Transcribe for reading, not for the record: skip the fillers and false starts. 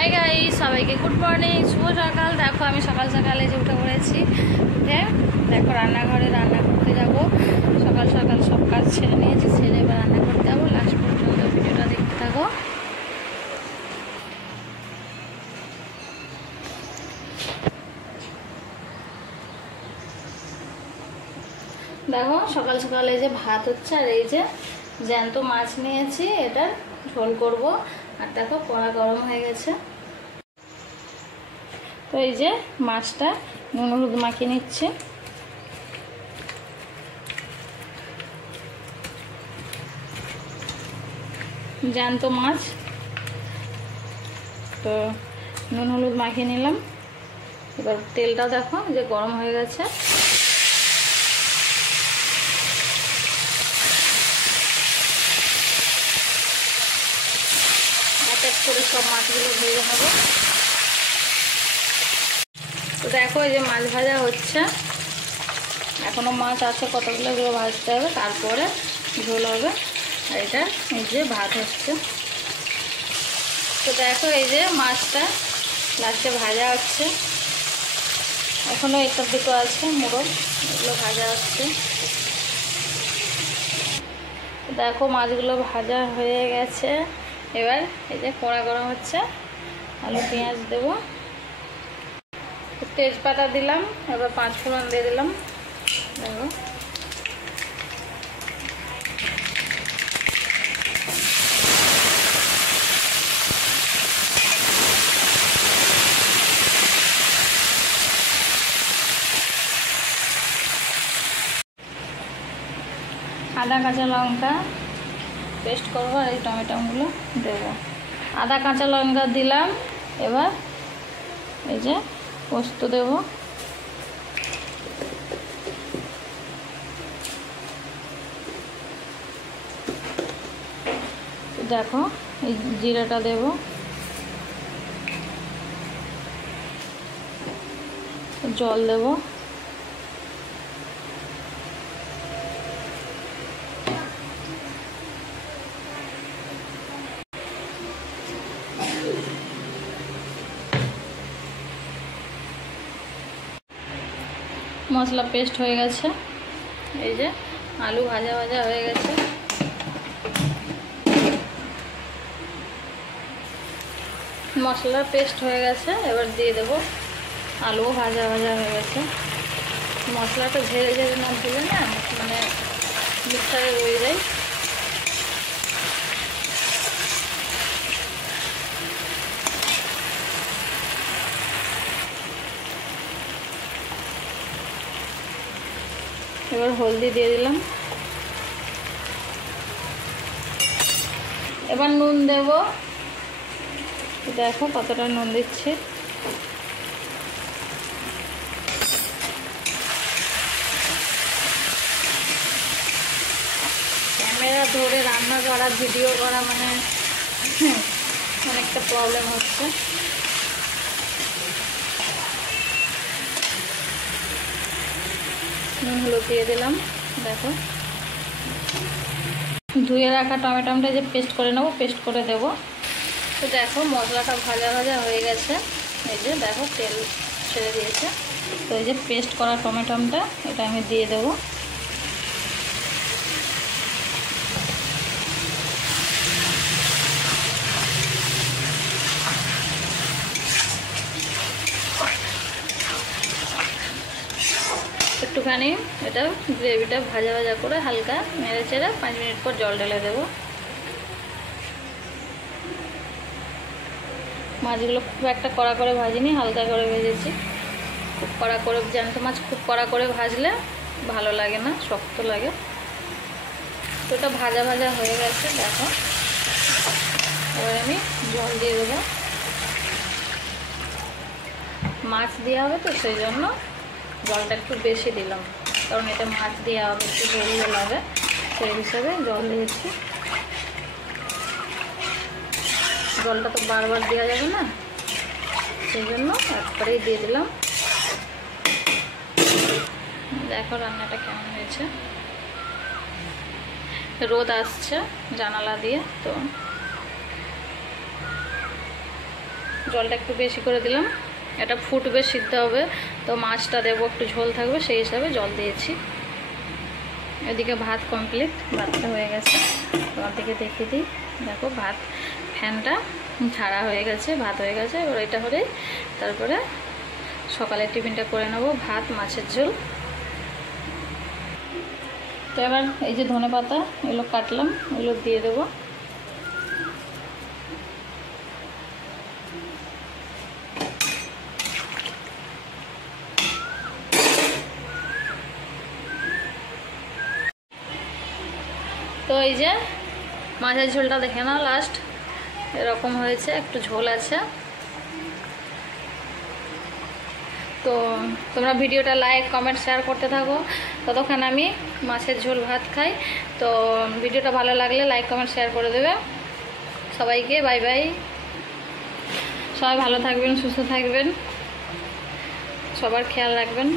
Hi guys, সবাইকে good morning, শুভ সকাল। দেখো আমি সকাল সকালে যে উঠে পড়েছি। উঠে দেখো রান্নাঘরে রান্না করতে যাব। সকাল সকাল সব কাজ ছেড়ে নিয়েছি, ছেড়ে এবার রান্না করতে যাবো। লাস্ট পর্যন্ত ভিডিওটা দেখতে থাকো। দেখো সকাল সকালে যে ভাত হচ্ছে, আর এই যে জ্যান্ত মাছ নিয়েছি, এটার ঝোল করব। আর দেখো কড়া গরম হয়ে গেছে। তো এই যে মাছটা নুন হলুদ মাখিয়ে নিচ্ছে। জ্যান্ত মাছ, তো নুন হলুদ মাখিয়ে নিলাম। এবার তেলটা দেখো যে গরম হয়ে গেছে। এক এক করে সব মাছগুলো ভেজে নেবো। তো দেখো এই যে মাছ ভাজা হচ্ছে, এখনো মাছ আছে কতগুলো, এগুলো ভাজতে হবে, তারপরে ঝোল হবে। আর এটা এই যে ভাত হচ্ছে। তো দেখো এই যে মাছটা লাস্টে ভাজা হচ্ছে, এখনো একটা দুটো আছে মোড়ল, এগুলো ভাজা হচ্ছে। দেখো মাছগুলো ভাজা হয়ে গেছে। এবার এই যে কড়া গরম হচ্ছে, আলু পেঁয়াজ দেবো, তেজপাতা দিলাম, এবার 5 ফোড়ন দিয়ে দিলাম। দেখো আদা কাঁচা লঙ্কা পেস্ট করবো, আর এই টমেটোগুলো দেবো। আদা কাঁচা লঙ্কা দিলাম। এবার এই যে পোস্ত দেবো, দেখো এই জিরাটা দেবো, জল দেবো, মশলা পেস্ট হয়ে গেছে। এই যে আলু ভাজা ভাজা হয়ে গেছে। মশলা পেস্ট হয়ে গেছে, এবার দিয়ে দেবো। আলু ভাজা ভাজা হয়ে গেছে। মশলাটা ঝেড়ে ঝেড়ে না দিলে না মানে মিক্সারে রয়ে যায়। এবার হলদি দিয়ে দিলাম। এবার নুন দেব, দেখো কতটা নুন দিচ্ছি। ক্যামেরা ধরে রান্না করা, ভিডিও করা মানে অনেকটা প্রবলেম হচ্ছে। নুন হলুদ দিয়ে দিলাম। দেখো ধুয়ে রাখা টমেটোটা যে পেস্ট করে নেবো, পেস্ট করে দেবো। তো দেখো মশলাটা ভাজা ভাজা হয়ে গেছে। এই যে দেখো তেল ছেড়ে দিয়েছে। তো এই যে পেস্ট করা টমেটোটা এটা আমি দিয়ে দেবো। একটুখানি এটা গ্রেভিটা ভাজা ভাজা করে হালকা নেড়ে চেড়ে 5 মিনিট পর জল ঢেলে দেবো। মাছগুলো খুব একটা কড়া করে ভাজিনি, হালকা করে ভেজেছি। খুব কড়া করে, জ্যান্ত মাছ খুব কড়া করে ভাজলে ভালো লাগে না, শক্ত লাগে। তো এটা ভাজা ভাজা হয়ে গেছে। দেখো এবার আমি জল দিয়ে দেবো। মাছ দেওয়া হবে তো সেই জন্য জলটা একটু বেশি দিলাম, কারণ এটা মাছ দেওয়া হবে, একটু ঝোল ঝোল হবে, সেই হিসাবে জল দিয়েছি। জলটা তো বারবার দেওয়া যাবে না, সেই জন্য একবারেই দিয়ে দিলাম। দেখো রান্নাটা কেমন হয়েছে। রোদ আসছে জানালা দিয়ে, তো জলটা একটু বেশি করে দিলাম। এটা ফুটবে, সিদ্ধ হবে, তো মাছটা দেবো, একটু ঝোল থাকবে, সেই হিসাবে জল দিয়েছি। এদিকে ভাত কমপ্লিট, ভাতটা হয়ে গেছে। তোমার দিকে দেখিয়ে দিই, দেখো ভাত ফ্যানটা ঝাড়া হয়ে গেছে, ভাত হয়ে গেছে। এবার এটা হলে তারপরে সকালের টিফিনটা করে নেবো, ভাত মাছের ঝোল। তো এবার এই যে ধনেপাতা এগুলো কাটলাম, এগুলো দিয়ে দেবো। তো এই যে মাছের ঝোলটা দেখে নাও, লাস্ট এরকম হয়েছে, একটু ঝোল আছে। তো তোমরা ভিডিওটা লাইক কমেন্ট শেয়ার করতে থাকো, ততক্ষণ আমি মাছের ঝোল ভাত খাই। তো ভিডিওটা ভালো লাগলে লাইক কমেন্ট শেয়ার করে দেবে। সবাইকে বাই বাই। সবাই ভালো থাকবেন, সুস্থ থাকবেন, সবার খেয়াল রাখবেন।